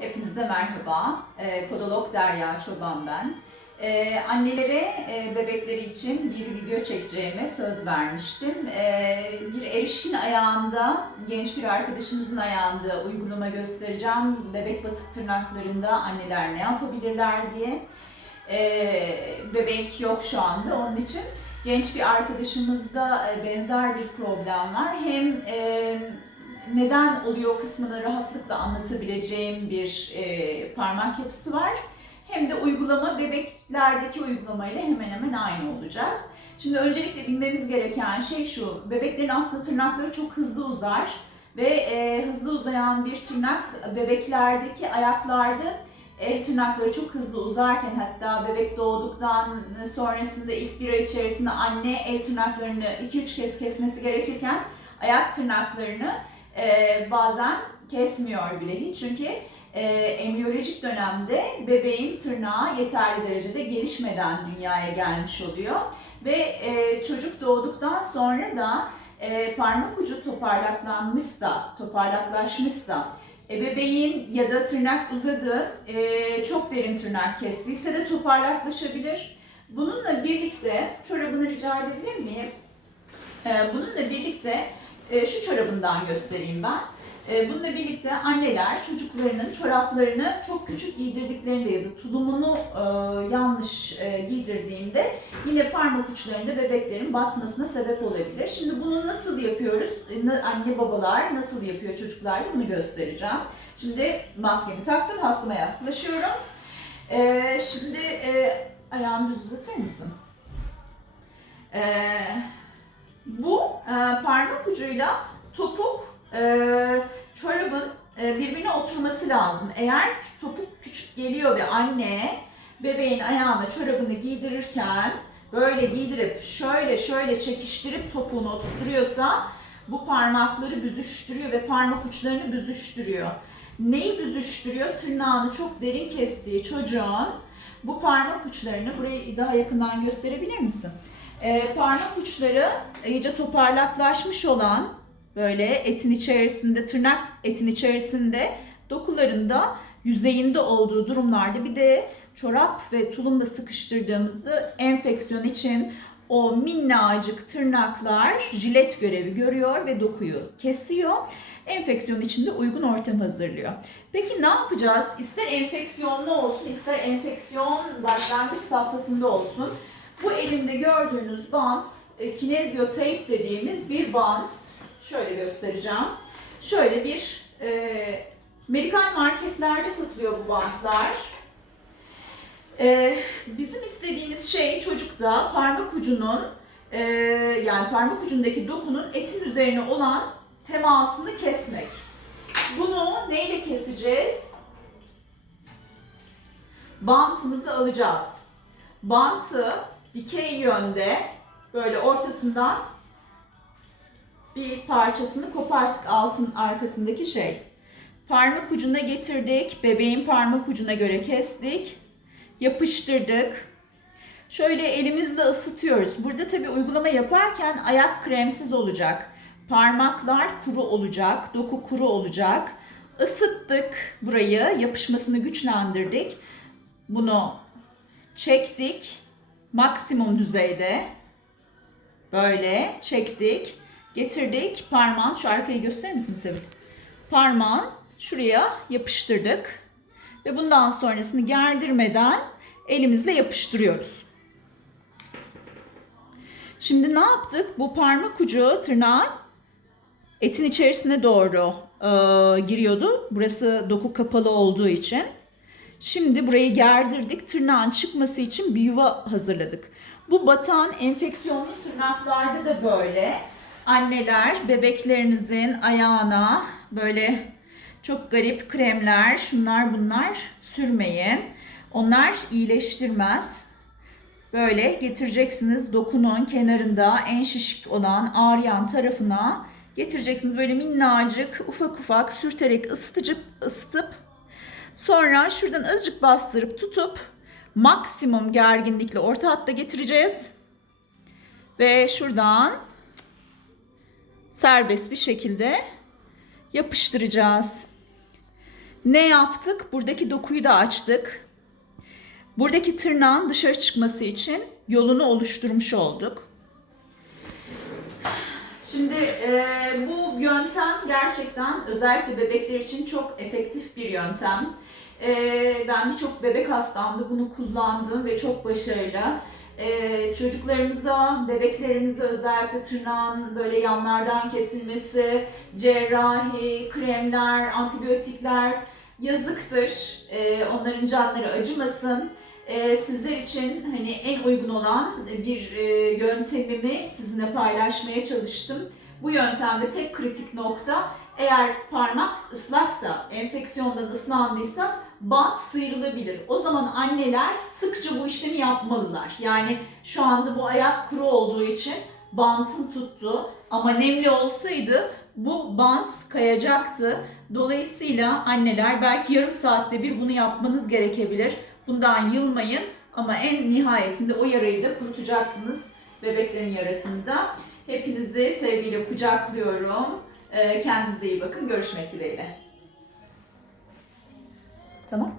Hepinize merhaba. Ee, Podolog Derya Çoban ben. Ee, annelere e, bebekleri için bir video çekeceğime söz vermiştim. Ee, bir erişkin ayağında, genç bir arkadaşımızın ayağında uygulama göstereceğim. Bebek batık tırnaklarında anneler ne yapabilirler diye. Bebek yok şu anda onun için. Genç bir arkadaşımızda e, benzer bir problem var. Hem e, neden oluyor kısmını rahatlıkla anlatabileceğim bir e, parmak yapısı var. Hem de uygulama bebeklerdeki uygulamayla hemen hemen aynı olacak. Şimdi öncelikle bilmemiz gereken şey şu. Bebeklerin aslında tırnakları çok hızlı uzar ve e, hızlı uzayan bir tırnak bebeklerdeki ayaklarda el tırnakları çok hızlı uzarken hatta bebek doğduktan sonrasında ilk bir ay içerisinde anne el tırnaklarını 2-3 kez kesmesi gerekirken ayak tırnaklarını e, bazen kesmiyor bile hiç. Çünkü e, embriyolojik dönemde bebeğin tırnağı yeterli derecede gelişmeden dünyaya gelmiş oluyor. Ve e, çocuk doğduktan sonra da e, parmak ucu toparlaklanmışsa, toparlaklaşmışsa, e, bebeğin ya da tırnak uzadı, e, çok derin tırnak kestiyse de toparlaklaşabilir. Bununla birlikte, çorabını rica edebilir miyim? E, bununla birlikte e, şu çorabından göstereyim ben. E, bununla birlikte anneler çocuklarının çoraplarını çok küçük giydirdiklerinde ya da tulumunu e, yanlış giydirdiğinde yine parmak uçlarında bebeklerin batmasına sebep olabilir. Şimdi bunu nasıl yapıyoruz? Anne babalar nasıl yapıyor çocuklarda bunu göstereceğim. Şimdi maskemi taktım, hastama yaklaşıyorum. Şimdi ayağını düz uzatır mısın? E, bu e, parmak ucuyla topuk e, çorabın e, birbirine oturması lazım. Eğer topuk küçük geliyor ve anne bebeğin ayağına çorabını giydirirken böyle giydirip şöyle şöyle çekiştirip topuğunu oturtturuyorsa bu parmakları büzüştürüyor ve parmak uçlarını büzüştürüyor. Neyi büzüştürüyor? Tırnağını çok derin kestiği çocuğun bu parmak uçlarını burayı daha yakından gösterebilir misin? Ee, parmak uçları iyice toparlaklaşmış olan böyle etin içerisinde, tırnak etin içerisinde dokularında yüzeyinde olduğu durumlarda bir de çorap ve tulumla sıkıştırdığımızda enfeksiyon için o minnacık tırnaklar jilet görevi görüyor ve dokuyu kesiyor. Enfeksiyon için de uygun ortam hazırlıyor. Peki ne yapacağız? İster enfeksiyonlu olsun, ister enfeksiyon başlangıç safhasında olsun. Bu elimde gördüğünüz bant, e, kinezio tape dediğimiz bir bant. Şöyle göstereceğim. Şöyle bir e, medikal marketlerde satılıyor bu bantlar. E, bizim istediğimiz şey çocukta parmak ucunun e, yani parmak ucundaki dokunun etin üzerine olan temasını kesmek. Bunu neyle keseceğiz? Bantımızı alacağız. Bantı dikey yönde böyle ortasından bir parçasını koparttık altın arkasındaki şey. Parmak ucuna getirdik. Bebeğin parmak ucuna göre kestik. Yapıştırdık. Şöyle elimizle ısıtıyoruz. Burada tabi uygulama yaparken ayak kremsiz olacak. Parmaklar kuru olacak. Doku kuru olacak. Isıttık burayı. Yapışmasını güçlendirdik. Bunu çektik maksimum düzeyde böyle çektik, getirdik. Parmağın şu arkayı gösterir misin Sevil? Parmağın şuraya yapıştırdık ve bundan sonrasını gerdirmeden elimizle yapıştırıyoruz. Şimdi ne yaptık? Bu parmak ucu tırnağın etin içerisine doğru e, giriyordu. Burası doku kapalı olduğu için. Şimdi burayı gerdirdik. Tırnağın çıkması için bir yuva hazırladık. Bu batan enfeksiyonlu tırnaklarda da böyle. Anneler bebeklerinizin ayağına böyle çok garip kremler, şunlar bunlar sürmeyin. Onlar iyileştirmez. Böyle getireceksiniz dokunun kenarında en şişik olan ağrıyan tarafına getireceksiniz. Böyle minnacık ufak ufak sürterek ısıtıcı ısıtıp Sonra şuradan azıcık bastırıp tutup maksimum gerginlikle orta hatta getireceğiz. Ve şuradan serbest bir şekilde yapıştıracağız. Ne yaptık? Buradaki dokuyu da açtık. Buradaki tırnağın dışarı çıkması için yolunu oluşturmuş olduk. Şimdi e, bu yöntem gerçekten özellikle bebekler için çok efektif bir yöntem. E, ben birçok bebek hastamda bunu kullandım ve çok başarılı. E, çocuklarımıza, bebeklerimize özellikle tırnağın böyle yanlardan kesilmesi, cerrahi, kremler, antibiyotikler yazıktır. E, onların canları acımasın. E, sizler için hani en uygun olan bir e, yöntemimi sizinle paylaşmaya çalıştım. Bu yöntemde tek kritik nokta eğer parmak ıslaksa, enfeksiyondan ıslandıysa bant sıyrılabilir. O zaman anneler sıkça bu işlemi yapmalılar. Yani şu anda bu ayak kuru olduğu için bantım tuttu ama nemli olsaydı bu bant kayacaktı. Dolayısıyla anneler belki yarım saatte bir bunu yapmanız gerekebilir. Bundan yılmayın ama en nihayetinde o yarayı da kurutacaksınız bebeklerin yarasında. Hepinizi sevgiyle kucaklıyorum. Ee, Kendinize iyi bakın. Görüşmek dileğiyle. Tamam.